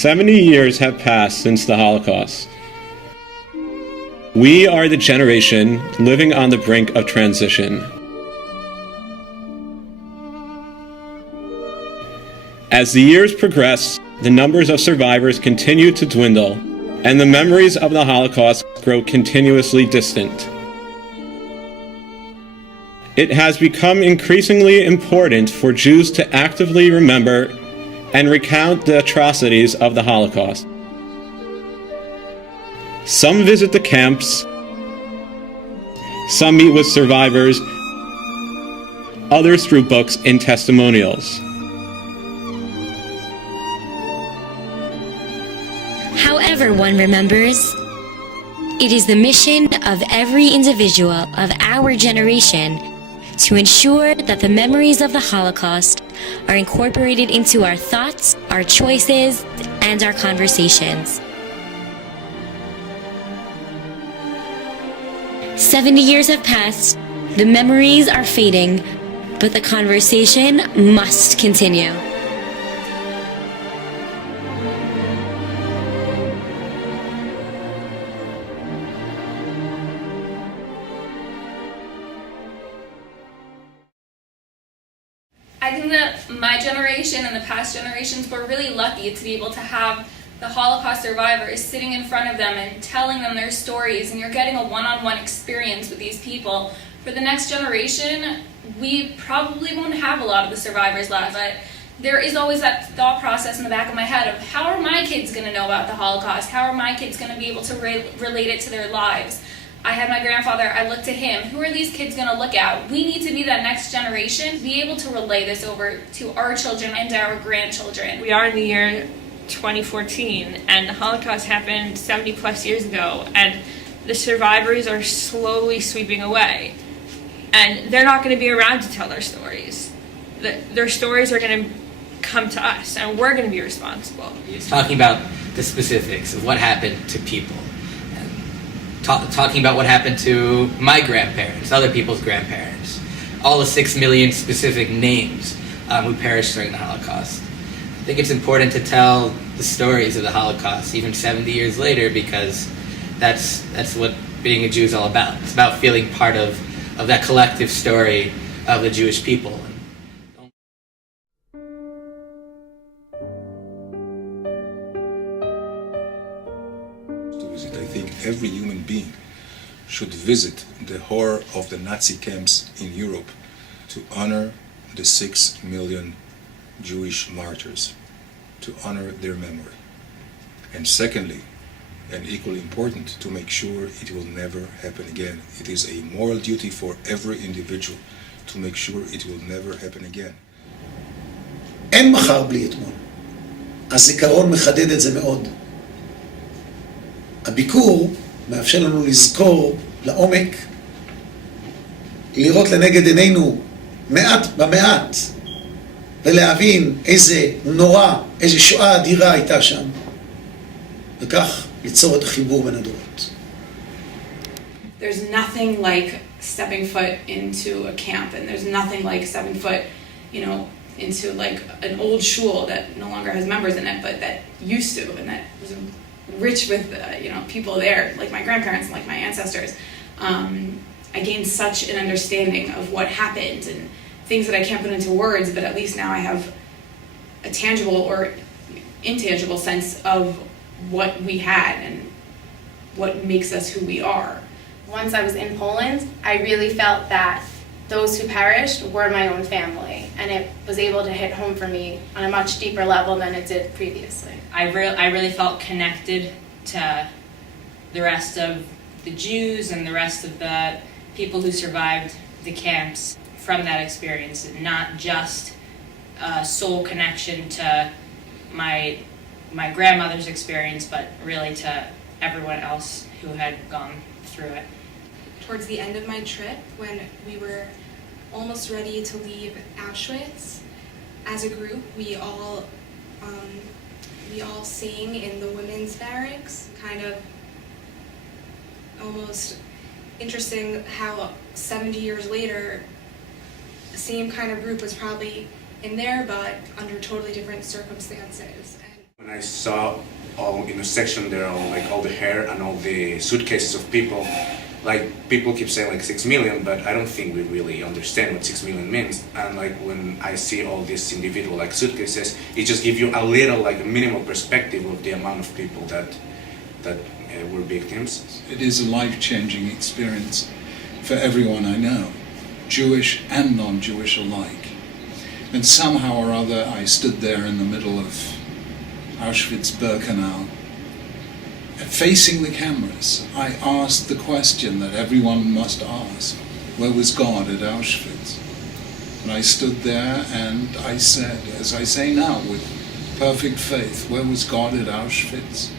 70 years have passed since the Holocaust. We are the generation living on the brink of transition. As the years progress, the numbers of survivors continue to dwindle, and the memories of the Holocaust grow continuously distant. It has become increasingly important for Jews to actively remember and recount the atrocities of the Holocaust. Some visit the camps, some meet with survivors, others through books and testimonials. However one remembers, it is the mission of every individual of our generation to ensure that the memories of the Holocaust are incorporated into our thoughts, our choices, and our conversations. 70 years have passed, the memories are fading, but the conversation must continue. I think that my generation and the past generations were really lucky to be able to have the Holocaust survivors sitting in front of them and telling them their stories, and you're getting a one-on-one experience with these people. For the next generation, we probably won't have a lot of the survivors left, but there is always that thought process in the back of my head of how are my kids going to know about the Holocaust? How are my kids going to be able to relate it to their lives? I had my grandfather, I looked to him. Who are these kids going to look at? We need to be that next generation, be able to relay this over to our children and our grandchildren. We are in the year 2014, and the Holocaust happened 70 plus years ago, and the survivors are slowly sweeping away. And they're not going to be around to tell their stories. Their stories are going to come to us, and we're going to be responsible. Talking about the specifics of what happened to people. Talking about what happened to my grandparents, other people's grandparents, all the 6 million specific names who perished during the Holocaust. I think it's important to tell the stories of the Holocaust even 70 years later, because that's what being a Jew is all about. It's about feeling part of that collective story of the Jewish people. I think every human being should visit the horror of the Nazi camps in Europe to honor the 6 million Jewish martyrs, to honor their memory. And secondly, and equally important, to make sure it will never happen again. It is a moral duty for every individual to make sure it will never happen again. אין מחר בלי אתמול. הזיכרון מחדד את זה מאוד. הביקור מאפשר לנו לזכור לעומק, לראות לנגד עינינו מעט במעט, ולהבין איזה נורא, איזה שואה אדירה הייתה שם, וכך ליצור את החיבור בין הדורות. There's nothing like stepping foot into a camp, and there's nothing like stepping foot, into like an old shul that no longer has members in it, but that used to, and that was rich with people there, like my grandparents and like my ancestors. I gained such an understanding of what happened and things that I can't put into words, but at least now I have a tangible or intangible sense of what we had and what makes us who we are. Once I was in Poland, I really felt that those who perished were my own family, and it was able to hit home for me on a much deeper level than it did previously. I really felt connected to the rest of the Jews and the rest of the people who survived the camps from that experience, and not just a soul connection to my grandmother's experience, but really to everyone else who had gone through it. Towards the end of my trip, when we were almost ready to leave Auschwitz, as a group, we all sang in the women's barracks, kind of almost interesting how 70 years later, the same kind of group was probably in there, but under totally different circumstances. When I saw all in a section there, all the hair and all the suitcases of people, like people keep saying like 6 million, but I don't think we really understand what 6 million means. And like when I see all these individual like suitcases, it just gives you a little like a minimal perspective of the amount of people that were victims. It is a life-changing experience for everyone I know, Jewish and non-Jewish alike. And somehow or other I stood there in the middle of Auschwitz-Birkenau. Facing the cameras, I asked the question that everyone must ask: where was God at Auschwitz? And I stood there and I said, as I say now with perfect faith, where was God at Auschwitz?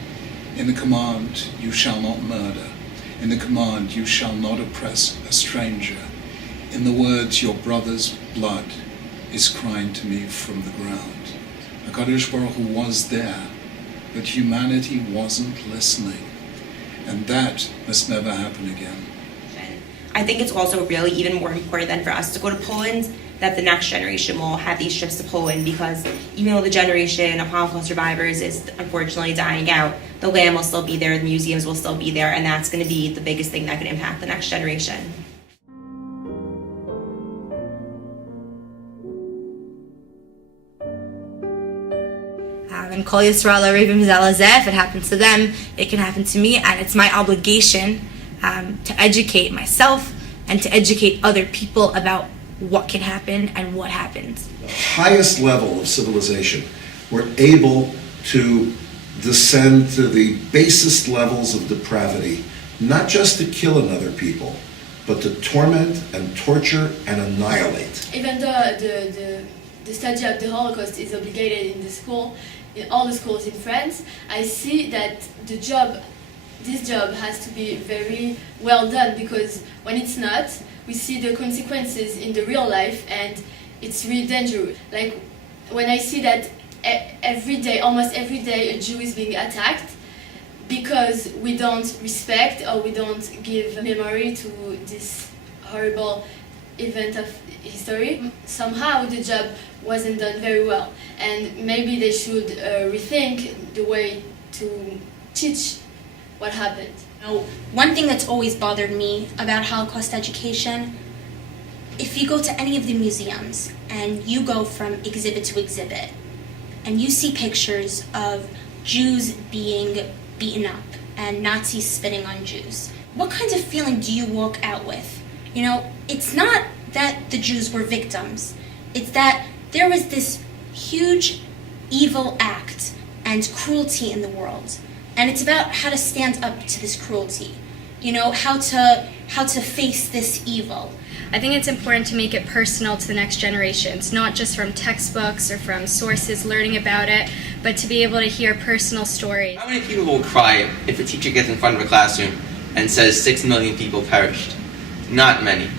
In the command, you shall not murder. In the command, you shall not oppress a stranger. In the words, your brother's blood is crying to me from the ground. HaKadosh Baruch Hu was there, but humanity wasn't listening. And that must never happen again. I think it's also really even more important than for us to go to Poland, that the next generation will have these trips to Poland, because even though the generation of Holocaust survivors is unfortunately dying out, the land will still be there, the museums will still be there, and that's going to be the biggest thing that can impact the next generation. And Kol Yisrael Arivim Zalazeh, if it happens to them, it can happen to me, and it's my obligation to educate myself and to educate other people about what can happen and what happens. The highest level of civilization, we're able to descend to the basest levels of depravity, not just to kill another people, but to torment and torture and annihilate. Even though the study of the Holocaust is obligated in the school, in all the schools in France, I see that this job has to be very well done, because when it's not, we see the consequences in the real life, and it's really dangerous. Like when I see that almost every day a Jew is being attacked because we don't respect or we don't give memory to this horrible event of history, somehow the job wasn't done very well, and maybe they should rethink the way to teach what happened. One thing that's always bothered me about Holocaust education, if you go to any of the museums and you go from exhibit to exhibit and you see pictures of Jews being beaten up and Nazis spitting on Jews, what kinds of feeling do you walk out with? You know, it's not that the Jews were victims, it's that there was this huge evil act and cruelty in the world. And it's about how to stand up to this cruelty, you know, how to face this evil. I think it's important to make it personal to the next generations, not just from textbooks or from sources learning about it, but to be able to hear personal stories. How many people will cry if a teacher gets in front of a classroom and says 6 million people perished? Not many.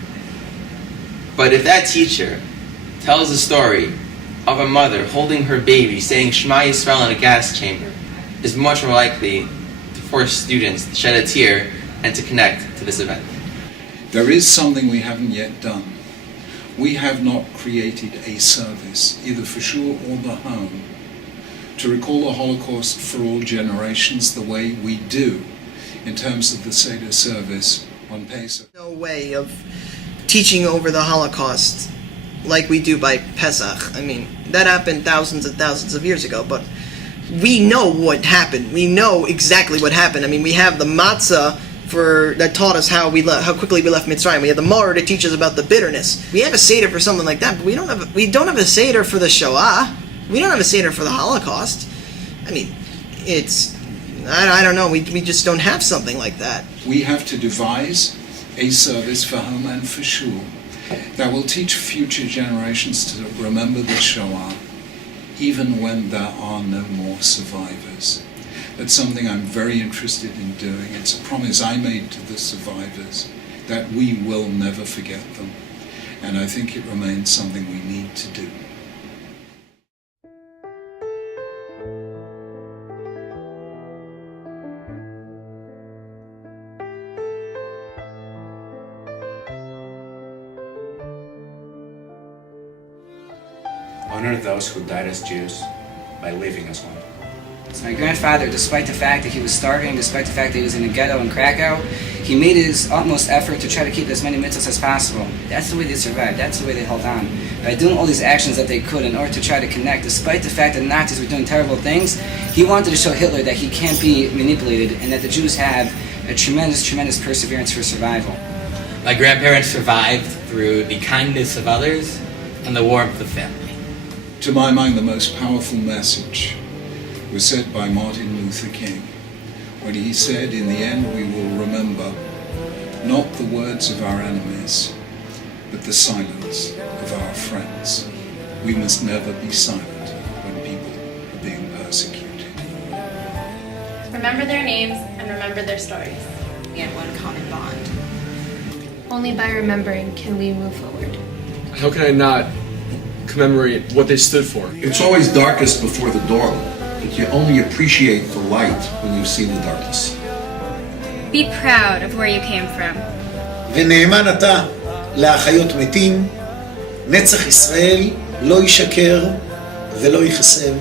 But if that teacher tells a story of a mother holding her baby saying Shema Yisrael in a gas chamber, is much more likely to force students to shed a tear and to connect to this event. There is something we haven't yet done. We have not created a service, either for Shul or the home, to recall the Holocaust for all generations the way we do in terms of the Seder service on Pesach. No way of teaching over the Holocaust like we do by Pesach. I mean, that happened thousands and thousands of years ago, but we know what happened. We know exactly what happened. I mean, we have the matzah that taught us how quickly we left Mitzrayim. We have the Maror to teach us about the bitterness. We have a Seder for something like that, but we don't have a Seder for the Shoah. We don't have a Seder for the Holocaust. I mean, I don't know. We just don't have something like that. We have to devise a service for home and for Shul that will teach future generations to remember the Shoah, even when there are no more survivors. That's something I'm very interested in doing. It's a promise I made to the survivors that we will never forget them. And I think it remains something we need to do. Honor those who died as Jews by living as one. So my grandfather, despite the fact that he was starving, despite the fact that he was in a ghetto in Krakow, he made his utmost effort to try to keep as many mitzvahs as possible. That's the way they survived. That's the way they held on. By doing all these actions that they could in order to try to connect, despite the fact that Nazis were doing terrible things, he wanted to show Hitler that he can't be manipulated and that the Jews have a tremendous, tremendous perseverance for survival. My grandparents survived through the kindness of others and the warmth of family. To my mind, the most powerful message was said by Martin Luther King when he said, in the end we will remember not the words of our enemies, but the silence of our friends. We must never be silent when people are being persecuted. Remember their names and remember their stories. We had one common bond. Only by remembering can we move forward. How can I not commemorate what they stood for? It's always darkest before the dawn, but you only appreciate the light when you've seen the darkness. Be proud of where you came from. ונאמן אתה לאחיות מתים, נצח ישראל לא ישקר ולא יחסר,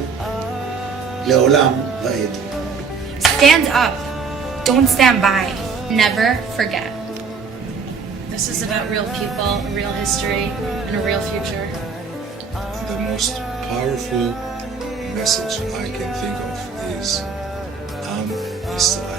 לעולם ועד. Stand up. Don't stand by. Never forget. This is about real people, a real history, and a real future. The most powerful message I can think of is Am Yisrael.